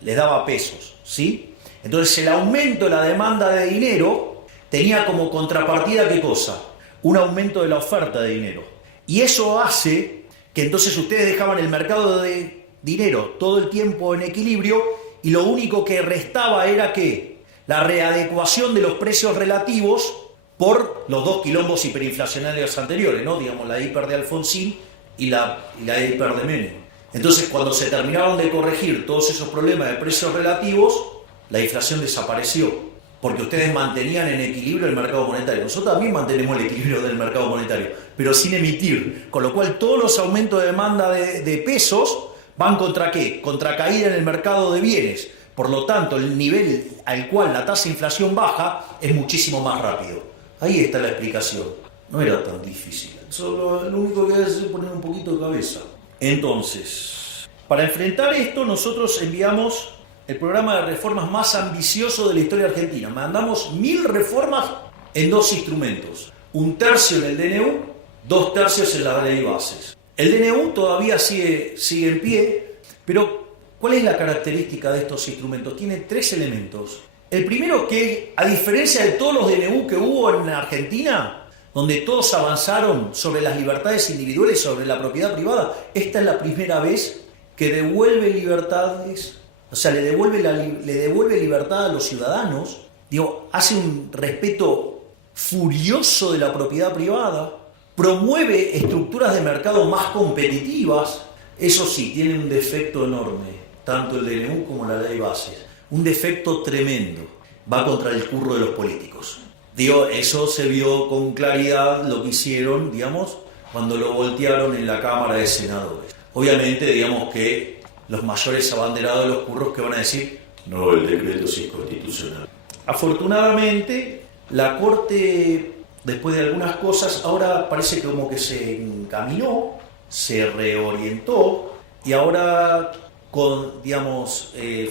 les daba pesos. ¿Sí? Entonces el aumento de la demanda de dinero tenía como contrapartida, ¿qué cosa? Un aumento de la oferta de dinero. Y eso hace que entonces ustedes dejaban el mercado de dinero todo el tiempo en equilibrio y lo único que restaba era ¿qué? La readecuación de los precios relativos por los dos quilombos hiperinflacionarios anteriores, ¿no? Digamos, la hiper de Alfonsín y la hiper de Menem. Entonces, cuando se terminaron de corregir todos esos problemas de precios relativos, la inflación desapareció. Porque ustedes mantenían en equilibrio el mercado monetario. Nosotros también mantenemos el equilibrio del mercado monetario, pero sin emitir. Con lo cual todos los aumentos de demanda de pesos van contra ¿qué? Contra caída en el mercado de bienes. Por lo tanto, el nivel al cual la tasa de inflación baja es muchísimo más rápido. Ahí está la explicación. No era tan difícil. Solo lo único que hay es poner un poquito de cabeza. Entonces, para enfrentar esto, nosotros enviamos el programa de reformas más ambicioso de la historia argentina. Mandamos 1000 reformas en 2 instrumentos. 1/3 en el DNU, 2/3 en la ley de bases. El DNU todavía sigue en pie, pero ¿cuál es la característica de estos instrumentos? Tiene 3 elementos. El primero, que a diferencia de todos los DNU que hubo en Argentina, donde todos avanzaron sobre las libertades individuales, sobre la propiedad privada. Esta es la primera vez que devuelve libertades, o sea, le devuelve libertad a los ciudadanos. Digo, hace un respeto furioso de la propiedad privada, promueve estructuras de mercado más competitivas. Eso sí, tiene un defecto enorme, tanto el DNU como la ley bases. Un defecto tremendo, va contra el curro de los políticos. Digo, eso se vio con claridad lo que hicieron, digamos, cuando lo voltearon en la Cámara de Senadores. Obviamente, digamos que los mayores abanderados de los curros que van a decir, no, el decreto sí es constitucional. Afortunadamente, la Corte, después de algunas cosas, ahora parece como que se encaminó, se reorientó y ahora,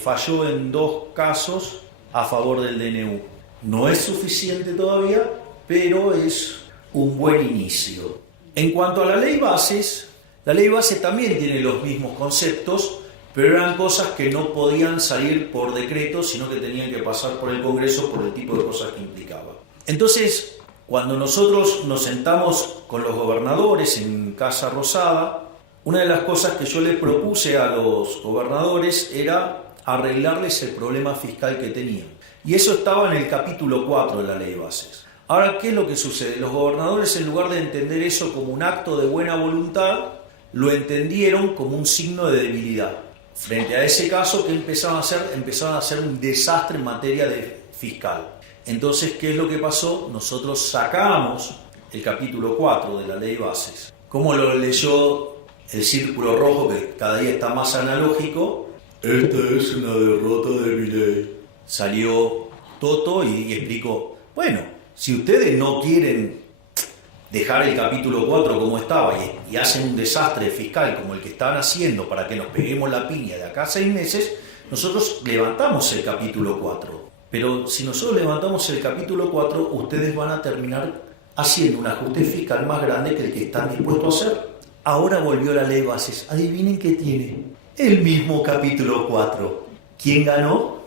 falló en 2 casos a favor del DNU. No es suficiente todavía, pero es un buen inicio. En cuanto a la ley base también tiene los mismos conceptos, pero eran cosas que no podían salir por decreto, sino que tenían que pasar por el Congreso por el tipo de cosas que implicaba. Entonces, cuando nosotros nos sentamos con los gobernadores en Casa Rosada, una de las cosas que yo les propuse a los gobernadores era arreglarles el problema fiscal que tenían. Y eso estaba en el capítulo 4 de la ley bases. Ahora, ¿qué es lo que sucede? Los gobernadores, en lugar de entender eso como un acto de buena voluntad, lo entendieron como un signo de debilidad. Frente a ese caso, ¿qué empezaron a hacer un desastre en materia fiscal. Entonces, ¿qué es lo que pasó? Nosotros sacamos el capítulo 4 de la ley bases. ¿Cómo lo leyó el Círculo Rojo, que cada día está más analógico? Esta es una derrota de Milei. Salió Toto y explicó, bueno, si ustedes no quieren dejar el capítulo 4 como estaba y hacen un desastre fiscal como el que estaban haciendo para que nos peguemos la piña de acá a 6 meses, nosotros levantamos el capítulo 4. Pero si nosotros levantamos el capítulo 4, ustedes van a terminar haciendo un ajuste fiscal más grande que el que están dispuestos a hacer. Ahora volvió la ley bases. Adivinen qué tiene. El mismo capítulo 4. ¿Quién ganó?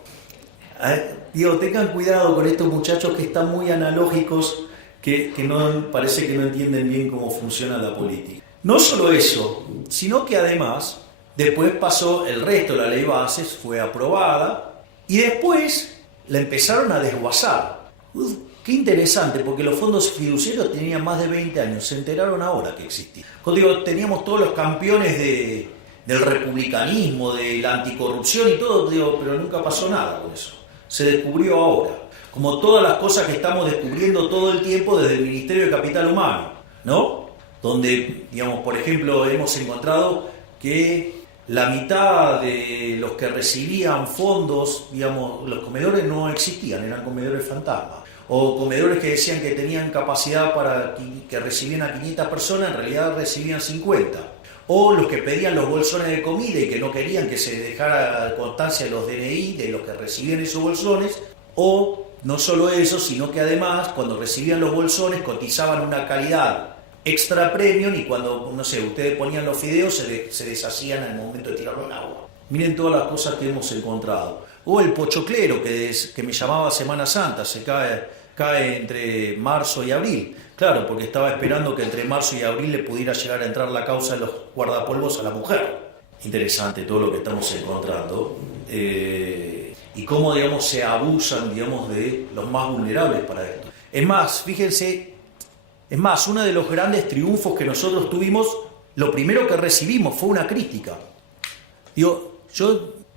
Tengan cuidado con estos muchachos que están muy analógicos, que no, parece que no entienden bien cómo funciona la política. No solo eso, sino que además, después pasó el resto de la ley bases, fue aprobada, y después la empezaron a desguazar. Qué interesante, porque los fondos fiduciarios tenían más de 20 años, se enteraron ahora que existían. Teníamos todos los campeones del republicanismo, de la anticorrupción y todo, pero nunca pasó nada con eso. Se descubrió ahora, como todas las cosas que estamos descubriendo todo el tiempo desde el Ministerio de Capital Humano, ¿no? Donde, por ejemplo, hemos encontrado que la mitad de los que recibían fondos, los comedores no existían, eran comedores fantasma. O comedores que decían que tenían capacidad para que recibían a 500 personas, en realidad recibían 50. O los que pedían los bolsones de comida y que no querían que se dejara constancia de los DNI de los que recibían esos bolsones. O no solo eso, sino que además cuando recibían los bolsones cotizaban una calidad extra premium y cuando, ustedes ponían los fideos se deshacían en el momento de tirarlo al agua. Miren todas las cosas que hemos encontrado. O el pochoclero que me llamaba Semana Santa, se cae entre marzo y abril. Claro, porque estaba esperando que entre marzo y abril le pudiera llegar a entrar la causa de los guardapolvos a la mujer. Interesante todo lo que estamos encontrando. Y cómo, se abusan, de los más vulnerables para esto. Es más, fíjense, uno de los grandes triunfos que nosotros tuvimos, lo primero que recibimos fue una crítica. Yo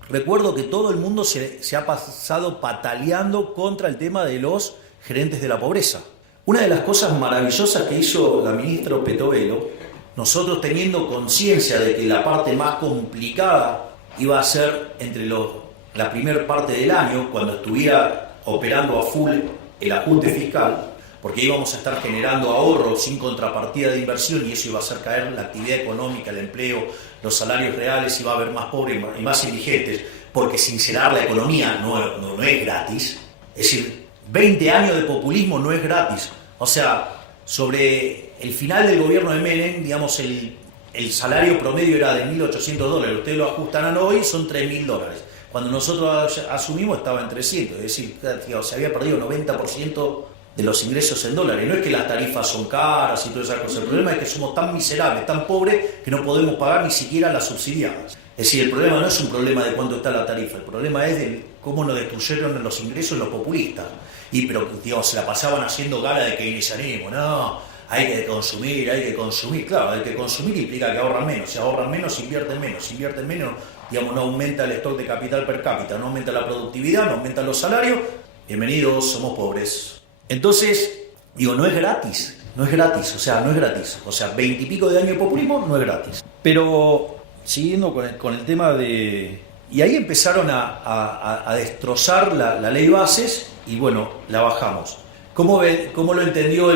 recuerdo que todo el mundo se ha pasado pataleando contra el tema de los gerentes de la pobreza. Una de las cosas maravillosas que hizo la ministra Petovelo, nosotros teniendo conciencia de que la parte más complicada iba a ser entre la primera parte del año, cuando estuviera operando a full el ajuste fiscal, porque íbamos a estar generando ahorros sin contrapartida de inversión y eso iba a hacer caer la actividad económica, el empleo, los salarios reales, iba a haber más pobres y más indigentes, porque sincerar la economía no es gratis. Es decir, 20 años de populismo no es gratis. O sea, sobre el final del gobierno de Menem, el salario promedio era de $1.800. Ustedes lo ajustan a hoy, son $3.000. Cuando nosotros asumimos estaba en 300. Es decir, se había perdido 90% de los ingresos en dólares. No es que las tarifas son caras y todas esas cosas. El problema es que somos tan miserables, tan pobres, que no podemos pagar ni siquiera las subsidiadas. Es decir, el problema no es un problema de cuánto está la tarifa, el problema es de cómo nos destruyeron los ingresos los populistas. Pero, digamos, se la pasaban haciendo gala de keynesianismo. No, hay que consumir, hay que consumir. Claro, hay que consumir implica que ahorran menos. Si ahorran menos, invierten menos, digamos, no aumenta el stock de capital per cápita, no aumenta la productividad, no aumentan los salarios. Bienvenidos, somos pobres. Entonces, digo, no es gratis, no es gratis, o sea, 20 y pico de años de populismo no es gratis. Pero, siguiendo con el tema de... Y ahí empezaron a destrozar la ley bases y bueno, la bajamos. ¿Cómo lo entendió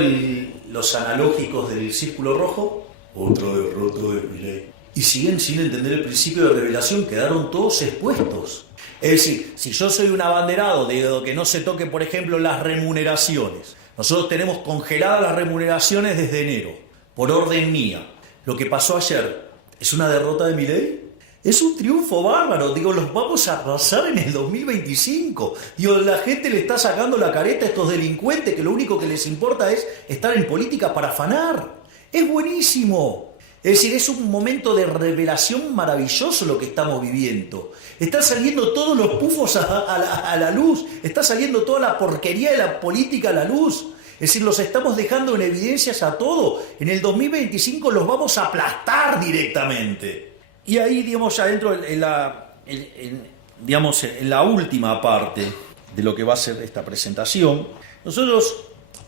los analógicos del círculo rojo? Otra derrota de Milei. Y siguen sin entender el principio de revelación, quedaron todos expuestos. Es decir, si yo soy un abanderado de que no se toquen, por ejemplo, las remuneraciones. Nosotros tenemos congeladas las remuneraciones desde enero, por orden mía. Lo que pasó ayer, ¿es una derrota de Milei? Es un triunfo bárbaro, digo, los vamos a arrasar en el 2025. Digo, la gente le está sacando la careta a estos delincuentes que lo único que les importa es estar en política para afanar. Es buenísimo. Es decir, es un momento de revelación maravilloso lo que estamos viviendo. Están saliendo todos los pufos a la luz, está saliendo toda la porquería de la política a la luz. Es decir, los estamos dejando en evidencias a todo. En el 2025 los vamos a aplastar directamente. Y ahí, digamos, ya dentro en la última parte de lo que va a ser esta presentación, nosotros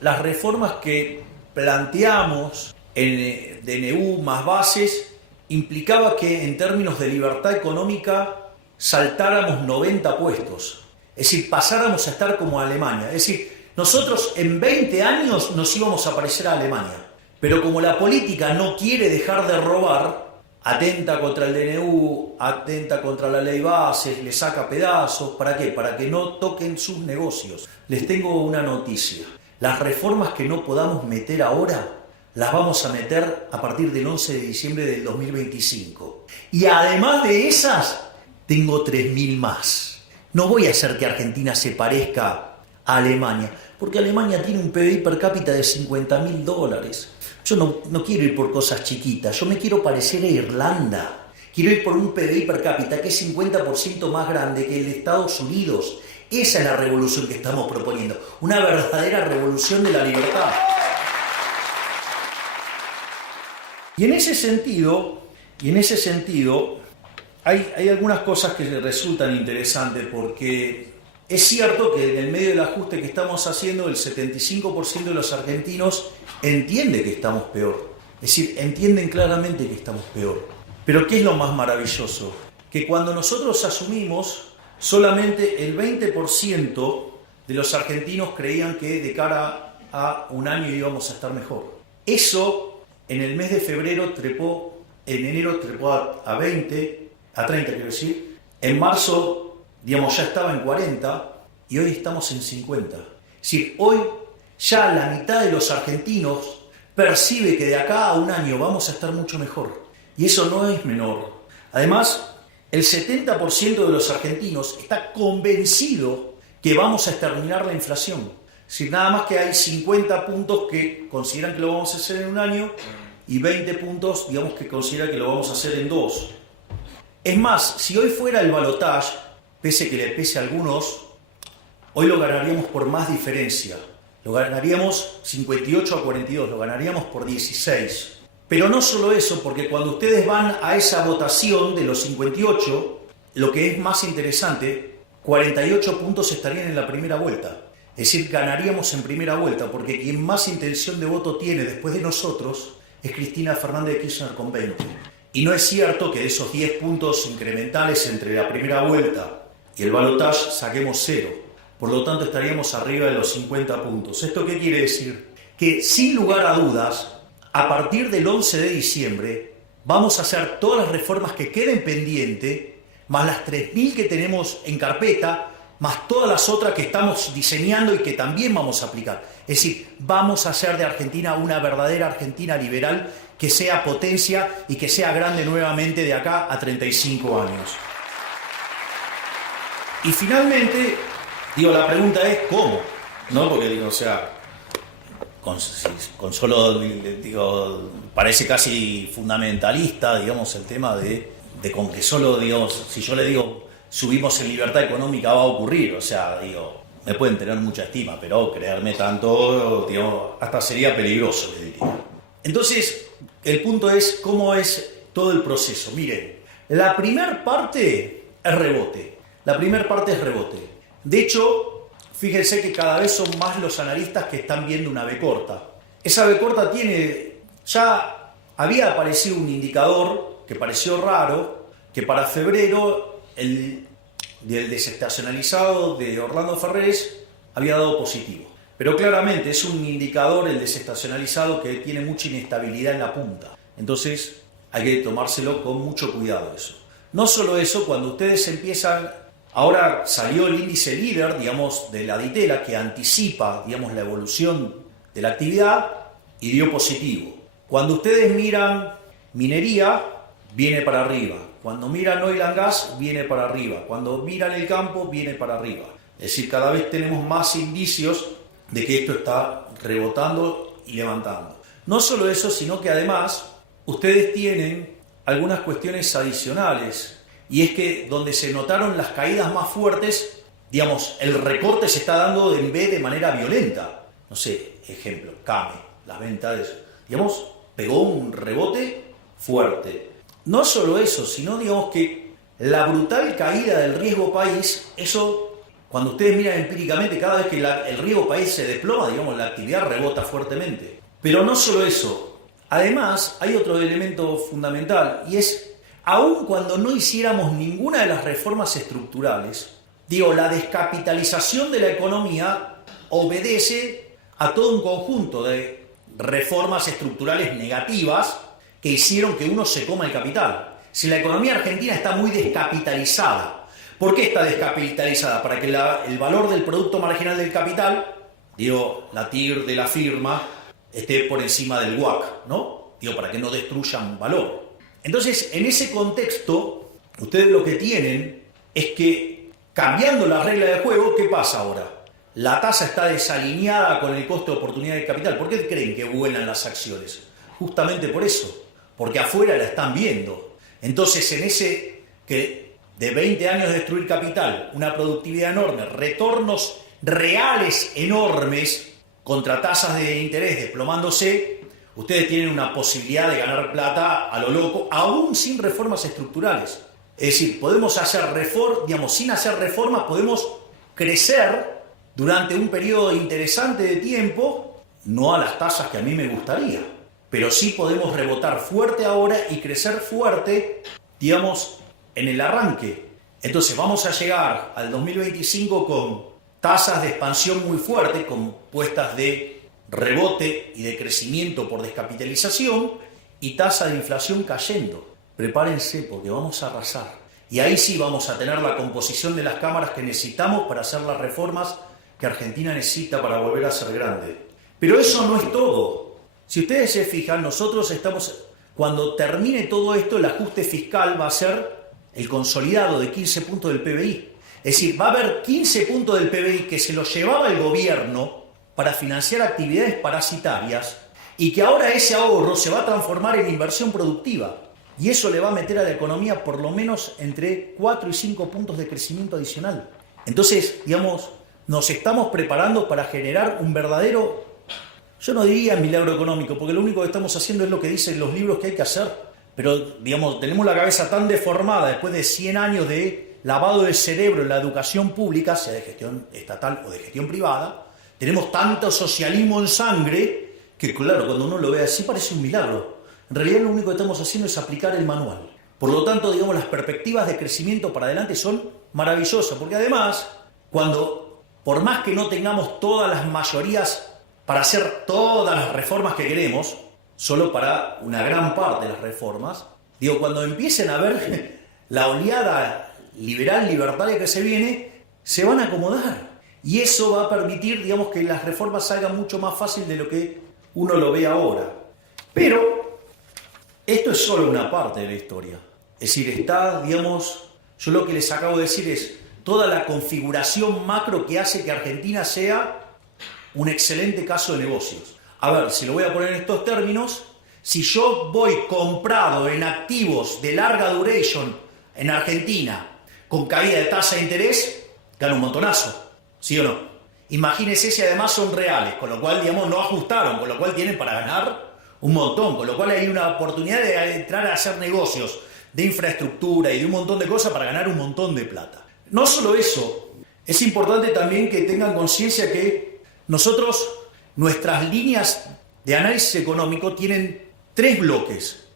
las reformas que planteamos en DNU más bases implicaba que en términos de libertad económica saltáramos 90 puestos. Es decir, pasáramos a estar como Alemania. Es decir, nosotros en 20 años nos íbamos a parecer a Alemania. Pero como la política no quiere dejar de robar, atenta contra el DNU, atenta contra la ley bases, le saca pedazos. ¿Para qué? Para que no toquen sus negocios. Les tengo una noticia. Las reformas que no podamos meter ahora, las vamos a meter a partir del 11 de diciembre del 2025. Y además de esas, tengo 3.000 más. No voy a hacer que Argentina se parezca a Alemania, porque Alemania tiene un PBI per cápita de $50.000. Yo no quiero ir por cosas chiquitas, yo me quiero parecer a Irlanda. Quiero ir por un PBI per cápita que es 50% más grande que el de Estados Unidos. Esa es la revolución que estamos proponiendo, una verdadera revolución de la libertad. Y en ese sentido, hay algunas cosas que resultan interesantes porque es cierto que en el medio del ajuste que estamos haciendo, el 75% de los argentinos entiende que estamos peor. Es decir, entienden claramente que estamos peor. Pero ¿qué es lo más maravilloso? Que cuando nosotros asumimos, solamente el 20% de los argentinos creían que de cara a un año íbamos a estar mejor. Eso en el mes de febrero en enero trepó a 20, a 30 quiero decir. En marzo, digamos, ya estaba en 40 y hoy estamos en 50. Es decir, hoy ya la mitad de los argentinos percibe que de acá a un año vamos a estar mucho mejor. Y eso no es menor. Además, el 70% de los argentinos está convencido que vamos a exterminar la inflación. Es decir, nada más que hay 50 puntos que consideran que lo vamos a hacer en un año y 20 puntos, digamos, que consideran que lo vamos a hacer en 2. Es más, si hoy fuera el balotaje, pese que le pese a algunos, hoy lo ganaríamos por más diferencia. Lo ganaríamos 58 a 42, lo ganaríamos por 16. Pero no solo eso, porque cuando ustedes van a esa votación de los 58, lo que es más interesante, 48 puntos estarían en la primera vuelta. Es decir, ganaríamos en primera vuelta, porque quien más intención de voto tiene después de nosotros es Cristina Fernández de Kirchner con 20. Y no es cierto que de esos 10 puntos incrementales entre la primera vuelta y el balotaje saquemos 0. Por lo tanto, estaríamos arriba de los 50 puntos. ¿Esto qué quiere decir? Que sin lugar a dudas, a partir del 11 de diciembre, vamos a hacer todas las reformas que queden pendientes, más las 3.000 que tenemos en carpeta, más todas las otras que estamos diseñando y que también vamos a aplicar. Es decir, vamos a hacer de Argentina una verdadera Argentina liberal que sea potencia y que sea grande nuevamente de acá a 35 años. Y finalmente, la pregunta es ¿cómo? ¿No? Porque con solo, digo, parece casi fundamentalista, digamos, el tema de con que solo, digamos, si yo le digo subimos en libertad económica va a ocurrir, o sea, digo, me pueden tener mucha estima, pero creerme tanto, digamos, hasta sería peligroso, les diría. Entonces, el punto es cómo es todo el proceso. Miren, la primera parte es rebote. La primera parte es rebote. De hecho, fíjense que cada vez son más los analistas que están viendo una B corta. Esa B corta ya había aparecido un indicador que pareció raro, que para febrero el desestacionalizado de Orlando Ferrés había dado positivo. Pero claramente es un indicador, el desestacionalizado, que tiene mucha inestabilidad en la punta. Entonces hay que tomárselo con mucho cuidado eso. No solo eso, cuando ustedes empiezan... Ahora salió el índice líder, digamos, de la Ditela, que anticipa, digamos, la evolución de la actividad y dio positivo. Cuando ustedes miran minería, viene para arriba. Cuando miran oil and gas, viene para arriba. Cuando miran el campo, viene para arriba. Es decir, cada vez tenemos más indicios de que esto está rebotando y levantando. No solo eso, sino que además ustedes tienen algunas cuestiones adicionales. Y es que donde se notaron las caídas más fuertes, digamos, el recorte se está dando en B de manera violenta. No sé, ejemplo, CAME, las ventas, digamos, pegó un rebote fuerte. No solo eso, sino, digamos, que la brutal caída del riesgo país, eso, cuando ustedes miran empíricamente, cada vez que el riesgo país se desploma, digamos, la actividad rebota fuertemente. Pero no solo eso, además hay otro elemento fundamental, y es, aun cuando no hiciéramos ninguna de las reformas estructurales, digo, la descapitalización de la economía obedece a todo un conjunto de reformas estructurales negativas que hicieron que uno se coma el capital. Si la economía argentina está muy descapitalizada, ¿por qué está descapitalizada? Para que el valor del producto marginal del capital, digo, la TIR de la firma, esté por encima del WACC, ¿no? Digo, para que no destruyan valor. Entonces, en ese contexto, ustedes lo que tienen es que, cambiando las reglas de juego, ¿qué pasa ahora? La tasa está desalineada con el costo de oportunidad de capital. ¿Por qué creen que vuelan las acciones? Justamente por eso, porque afuera la están viendo. Entonces, en ese que de 20 años de destruir capital, una productividad enorme, retornos reales enormes contra tasas de interés desplomándose, ustedes tienen una posibilidad de ganar plata a lo loco, aún sin reformas estructurales. Es decir, podemos hacer reformas, digamos, sin hacer reformas, podemos crecer durante un periodo interesante de tiempo, no a las tasas que a mí me gustaría, pero sí podemos rebotar fuerte ahora y crecer fuerte, digamos, en el arranque. Entonces vamos a llegar al 2025 con tasas de expansión muy fuertes, compuestas de rebote y de crecimiento por descapitalización y tasa de inflación cayendo. Prepárense porque vamos a arrasar. Y ahí sí vamos a tener la composición de las cámaras que necesitamos para hacer las reformas que Argentina necesita para volver a ser grande. Pero eso no es todo. Si ustedes se fijan, nosotros estamos... Cuando termine todo esto, el ajuste fiscal va a ser el consolidado de 15 puntos del PBI. Es decir, va a haber 15 puntos del PBI que se los llevaba el gobierno para financiar actividades parasitarias y que ahora ese ahorro se va a transformar en inversión productiva. Y eso le va a meter a la economía por lo menos entre 4 y 5 puntos de crecimiento adicional. Entonces, digamos, nos estamos preparando para generar un verdadero, yo no diría milagro económico, porque lo único que estamos haciendo es lo que dicen los libros que hay que hacer. Pero, digamos, tenemos la cabeza tan deformada después de 100 años de lavado de cerebro en la educación pública, sea de gestión estatal o de gestión privada, tenemos tanto socialismo en sangre que, claro, cuando uno lo ve así parece un milagro. En realidad lo único que estamos haciendo es aplicar el manual. Por lo tanto, digamos, las perspectivas de crecimiento para adelante son maravillosas, porque además, por más que no tengamos todas las mayorías para hacer todas las reformas que queremos, solo para una gran parte de las reformas, digo, cuando empiecen a ver la oleada liberal, libertaria que se viene, se van a acomodar. Y eso va a permitir, digamos, que las reformas salgan mucho más fácil de lo que uno lo ve ahora. Pero esto es solo una parte de la historia. Es decir, está, digamos, yo lo que les acabo de decir es toda la configuración macro que hace que Argentina sea un excelente caso de negocios. a ver, si lo voy a poner en estos términos, si yo voy comprado en activos de larga duration en Argentina con caída de tasa de interés, gano un montonazo, ¿sí o no? Imagínense si además son reales, con lo cual, digamos, no ajustaron, con lo cual tienen para ganar un montón, con lo cual hay una oportunidad de entrar a hacer negocios de infraestructura y de un montón de cosas para ganar un montón de plata. No solo eso, es importante también que tengan conciencia que nosotros, nuestras líneas de análisis económico tienen 3 bloques.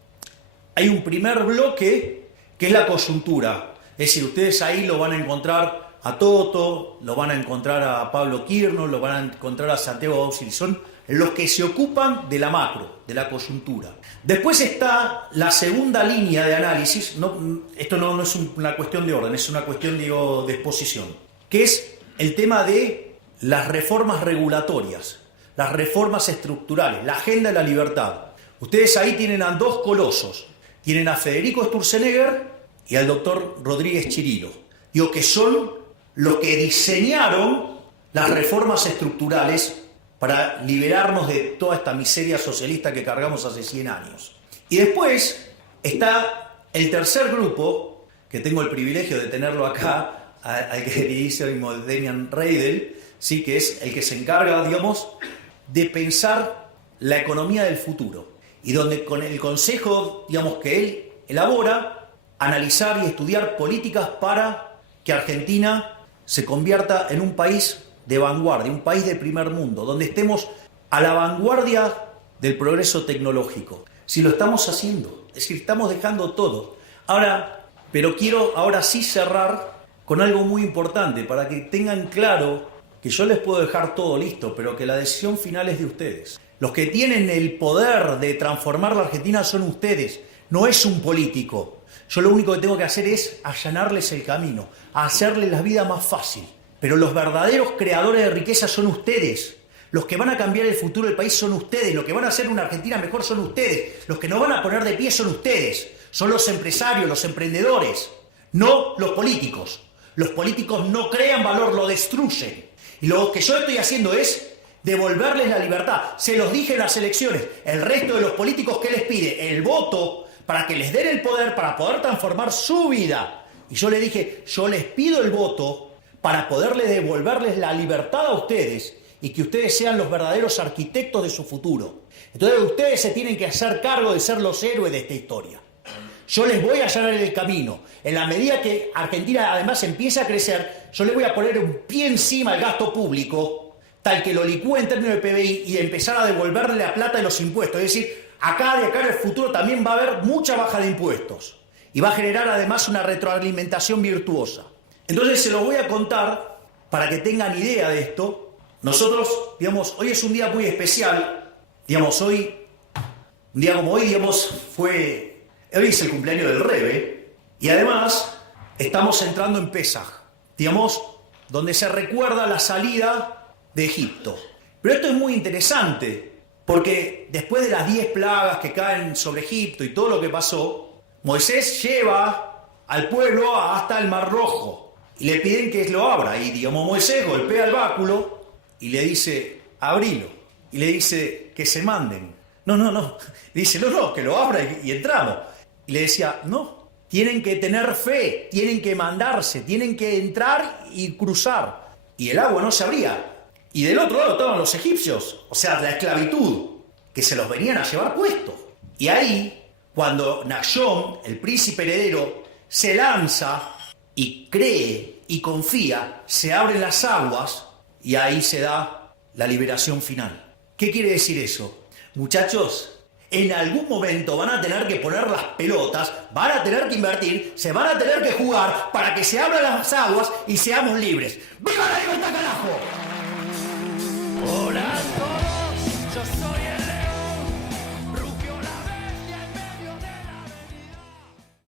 Hay un primer bloque que es la coyuntura, es decir, ustedes ahí lo van a encontrar a Toto, lo van a encontrar a Pablo Quirno, lo van a encontrar a Santiago Auxili, son los que se ocupan de la macro, de la coyuntura. Después está la segunda línea de análisis, esto no es una cuestión de orden, es una cuestión, digo, de exposición, que es el tema de las reformas regulatorias, las reformas estructurales, la agenda de la libertad. Ustedes ahí tienen a 2 colosos, tienen a Federico Sturzenegger y al doctor Rodríguez Chirilo, digo, que son los que diseñaron las reformas estructurales para liberarnos de toda esta miseria socialista que cargamos hace 100 años. Y después está el tercer grupo, que tengo el privilegio de tenerlo acá, al queridísimo Demian Reidel, ¿sí? Que es el que se encarga, digamos, de pensar la economía del futuro. Y donde con el consejo, digamos, que él elabora, analizar y estudiar políticas para que Argentina se convierta en un país de vanguardia, un país de primer mundo, donde estemos a la vanguardia del progreso tecnológico. Si lo estamos haciendo, es decir, estamos dejando todo. Pero quiero ahora sí cerrar con algo muy importante, para que tengan claro que yo les puedo dejar todo listo, pero que la decisión final es de ustedes. Los que tienen el poder de transformar la Argentina son ustedes, no es un político. Yo lo único que tengo que hacer es allanarles el camino, hacerles la vida más fácil. Pero los verdaderos creadores de riqueza son ustedes. Los que van a cambiar el futuro del país son ustedes. Los que van a hacer una Argentina mejor son ustedes. Los que nos van a poner de pie son ustedes. Son los empresarios, los emprendedores, no los políticos. Los políticos no crean valor, lo destruyen. Y lo que yo estoy haciendo es devolverles la libertad. Se los dije en las elecciones. El resto de los políticos, ¿qué les pide? El voto para que les den el poder, para poder transformar su vida. Y yo les dije, yo les pido el voto para poderles devolverles la libertad a ustedes y que ustedes sean los verdaderos arquitectos de su futuro. Entonces ustedes se tienen que hacer cargo de ser los héroes de esta historia. Yo les voy a allanar el camino. En la medida que Argentina además empieza a crecer, yo les voy a poner un pie encima al gasto público, tal que lo licúe en términos de PBI y empezar a devolverle la plata de los impuestos. Es decir, de acá en el futuro también va a haber mucha baja de impuestos. Y va a generar además una retroalimentación virtuosa. Entonces se los voy a contar para que tengan idea de esto. Nosotros, digamos, hoy es un día muy especial. Digamos, un día como hoy, digamos, hoy es el cumpleaños del Rebe. Y además, estamos entrando en Pesaj, digamos, donde se recuerda la salida de Egipto. Pero esto es muy interesante, porque después de las 10 plagas que caen sobre Egipto y todo lo que pasó, Moisés lleva al pueblo hasta el Mar Rojo. Y le piden que lo abra. Y, digamos, Moisés golpea el báculo y le dice, abrilo. Y le dice, que se manden. No. Dice, no, que lo abra y entramos. Y le decía, no, tienen que tener fe, tienen que mandarse, tienen que entrar y cruzar. Y el agua no se abría. Y del otro lado estaban los egipcios, o sea, la esclavitud, que se los venían a llevar puesto. Y ahí, cuando Nahshon, el príncipe heredero, se lanza y cree y confía, se abren las aguas y ahí se da la liberación final. ¿Qué quiere decir eso? Muchachos, en algún momento van a tener que poner las pelotas, van a tener que invertir, se van a tener que jugar para que se abran las aguas y seamos libres. ¡Viva la libertad, carajo!